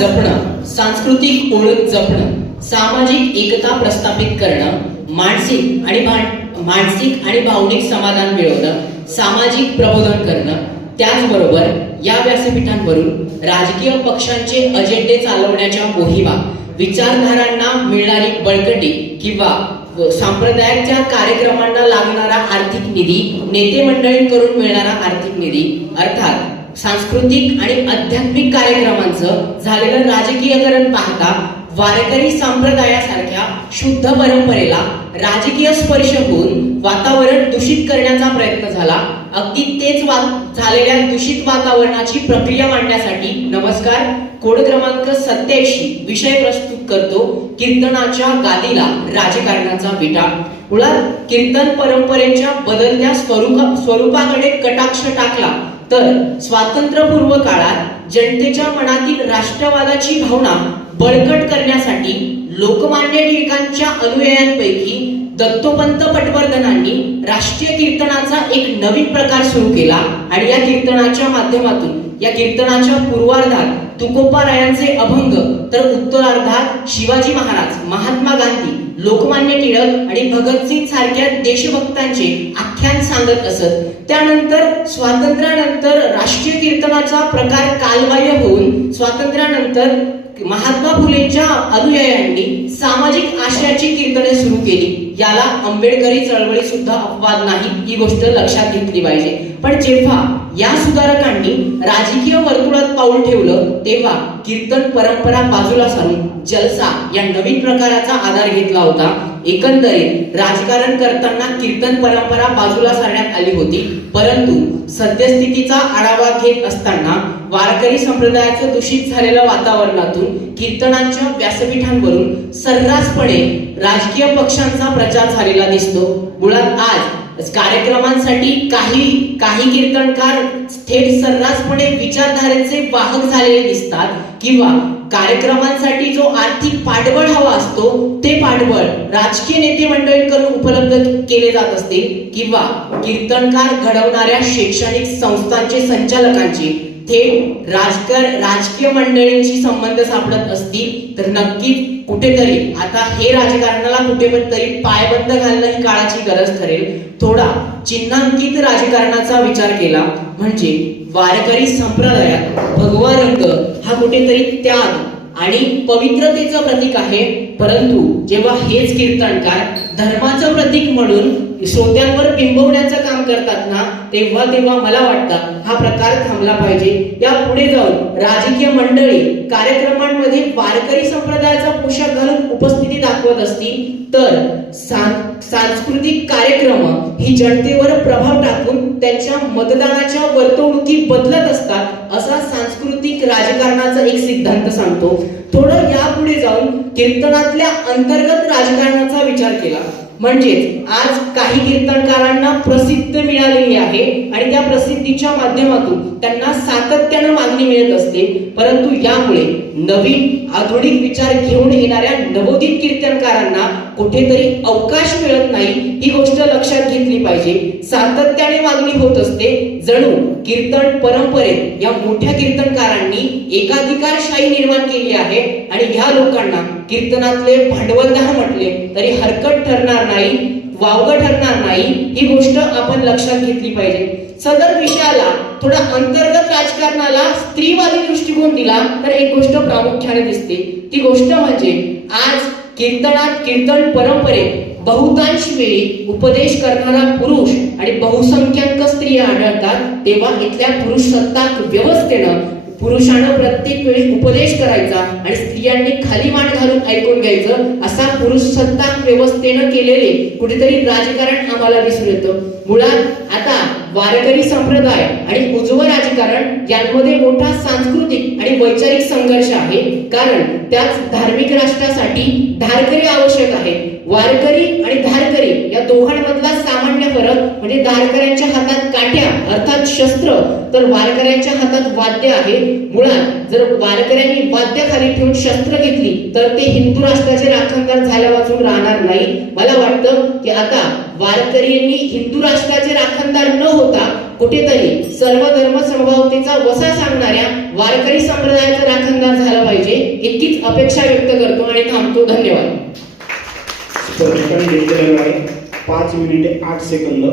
जपणं, सांस्कृतिक ओळख जपणं, सामाजिक एकता प्रस्थापित करणं, मानसिक आणि भावनिक समाधान मिळवणं, सामाजिक प्रबोधन करणं, त्याचबरोबर या व्यासपीठांवरून राजकीय पक्षांचे अजेंडे चालवण्याच्या मोहिमा, विचारधारांना मिळणारी बळकटी किंवा सांप्रदायिकच्या कार्यक्रमांना लागणारा आर्थिक निधी, नेते मंडळींकडून मिळणारा आर्थिक निधी, अर्थात सांस्कृतिक आणि आध्यात्मिक कार्यक्रमांचं झालेलं राजकीयकरण पाहता वारकरी संप्रदायासारख्या शुद्ध परंपरेला राजकीय स्पर्श होऊन वातावरण दूषित करण्याचा प्रयत्न झाला. अगदी तेच झालेल्या दूषित वातावरणाची प्रक्रिया मांडण्यासाठी नमस्कार, कोड क्रमांक 87 विषय प्रस्तुत करतो, कीर्तनाच्या गादीला राजकारणाचा विटा. मुळात कीर्तन परंपरेच्या बदलत्या स्वरूपाकडे कटाक्ष टाकला तर स्वातंत्र्यपूर्व काळात जनतेच्या मनातील राष्ट्रवादाची भावना बळकट करण्यासाठी लोकमान्य टिळकांच्या अनुयायांपैकी दत्तोपंत पटवर्धनांनी राष्ट्रीय कीर्तनाचा एक नवीन प्रकार सुरू केला आणि या कीर्तनाच्या माध्यमातून या कीर्तनाच्या पूर्वार्धात तुकोबारायांचे अभंग तर उत्तरार्धात शिवाजी महाराज, महात्मा गांधी, लोकमान्य टिळक आणि भगतसिंग सारख्या देशभक्तांचे आख्यान सांगत असत. त्यानंतर स्वातंत्र्यानंतर राष्ट्रीय कीर्तनाचा प्रकार कालबाह्य होऊन स्वातंत्र्यानंतर महात्मा फुलेंच्या अनुयायांनी सामाजिक आशयाची कीर्तने सुरू केली. याला आंबेडकरी चळवळी सुद्धा अपवाद नाही, ही गोष्ट लक्षात घेतली पाहिजे. पण जेव्हा या सुधारकांनी राजकीय वर्तुळात पाऊल ठेवलं तेव्हा कीर्तन परंपरा बाजूला सारून जलसा या नवीन प्रकाराचा आधार घेतला होता. एकंदरीत राजकारण करताना कीर्तन परंपरा बाजूला सारण्यात आली होती, परंतु सद्यस्थितीचा आढावा घेत असताना वारकरी संप्रदायाचं दूषित झालेल्या वातावरणातून कीर्तनाच्या व्यासपीठांवरून सर्रासपणे राजकीय पक्षांचा प्रचार झालेला दिसतो. मुळात आज कार्यक्रमांसाठी काही कीर्तनकार थेट सर्रासपणे विचारधारेचे वाहक झालेले दिसतात किंवा कार्यक्रमांसाठी जो आर्थिक पाठबळ हवा असतो ते पाठबळ राजकीय नेते मंडळींकडून उपलब्ध केले जात असतील किंवा कीर्तनकार घडवणाऱ्या शैक्षणिक संस्थांचे संचालकांची थेट राजकीय मंडळींशी संबंध सापडत असतील तर नक्कीच कुठेतरी आता हे राजकारणाला कुठेतरी पायबंद घालणं ही काळाची गरज ठरेल. थोडा चिन्हांकित राजकारणाचा विचार केला म्हणजे वारकरी संप्रदायात भगवा रंग हा कुठेतरी त्याग आणि पवित्रतेचं प्रतीक आहे, परंतु जेव्हा हेच कीर्तनकार धर्माचं प्रतीक म्हणून श्रोत्यांवर बिंबवण्याचं काम करतात ना तेव्हा मला वाटतं हा प्रकार थांबला पाहिजे. या पुढे जाऊन राजकीय मंडळी कार्यक्रमांमध्ये वारकरी संप्रदायाचा पोशाख घालून उपस्थिती दाखवत असतील तर सांस्कृतिक कार्यक्रम ही जनतेवर प्रभाव टाकून त्यांच्या मतदानाच्या वर्तवणुकी बदलत असतात असा सांस्कृतिक राजकारणाचा एक सिद्धांत सांगतो. थोडं यापुढे जाऊन कीर्तनातल्या अंतर्गत राजकारणाचा विचार केला म्हणजेच आज काही कीर्तनकारांना प्रसिद्ध मिळालेली आहे आणि त्या प्रसिद्धीच्या माध्यमातून त्यांना सातत्यानं मागणी मिळत असते, परंतु यामुळे नवीन आधुनिक विचार घेऊन येणाऱ्या नवोदित कीर्तनकारांना कुठेतरी अवकाश मिळत नाही, ही गोष्ट लक्षात घेतली पाहिजे. सातत्याने मागणी होत असते, जणू कीर्तन परंपरेत या मोठ्या कीर्तनकारांनी एकाधिकारशाही निर्माण केली आहे आणि ह्या लोकांना कीर्तनातले भांडवलदार म्हटले तरी हरकत ठरणार नाही, वावगं ठरणार नाही, ही गोष्ट आपण लक्षात घेतली पाहिजे. सदर विषयाला थोडा अंतर्गत राजकारणाला स्त्रीवादी दृष्टिकोन दिला तर एक गोष्ट प्रामुख्याने दिसते, ती गोष्ट म्हणजे आज कीर्तन परंपरेत बहुतांश वेळी उपदेश करणारा पुरुष आणि बहुसंख्याक स्त्रिया आढळतात. तेव्हा इथल्या पुरुषसत्ताक व्यवस्थेनं पुरुषानं प्रत्येक वेळी उपदेश करायचा आणि स्त्रियांनी खाली मान घालून ऐकून घ्यायचं असा पुरुषसत्ताक व्यवस्थेनं केलेले कुठेतरी राजकारण आम्हाला दिसून येतं. मुळात आता वारकरी संप्रदाय आणि उजवं राजकारण यांमध्ये मोठा सांस्कृतिक आणि वैचारिक संघर्ष आहे, कारण त्याच धार्मिक राष्ट्रासाठी धारकरी आवश्यक आहे. वारकरी आणि धारकरी या दोघांमधला सामान्य फरक म्हणजे धारकऱ्यांच्या हातात काठ्या अर्थात शस्त्र तर वारकऱ्यांच्या हातात वाद्य आहे. मुळात जर वारकऱ्यांनी वाद्य खाली ठेवून शस्त्र घेतली तर ते हिंदू राष्ट्राचे राखणदार झाल्या वाचून राहणार नाही. मला वाटतं की आता वारकऱ्यांनी हिंदू राष्ट्राचे राखणदार न होता कुठेतरी सर्व धर्म समभावतेचा वसा सांगणाऱ्या वारकरी संप्रदायाचा राखणदार झाला पाहिजे. इतकीच अपेक्षा व्यक्त करतो आणि थांबतो. धन्यवाद. स्पर्धकांनी घेतलेला वेळ आहे 5 मिनिटे 8 सेकंद.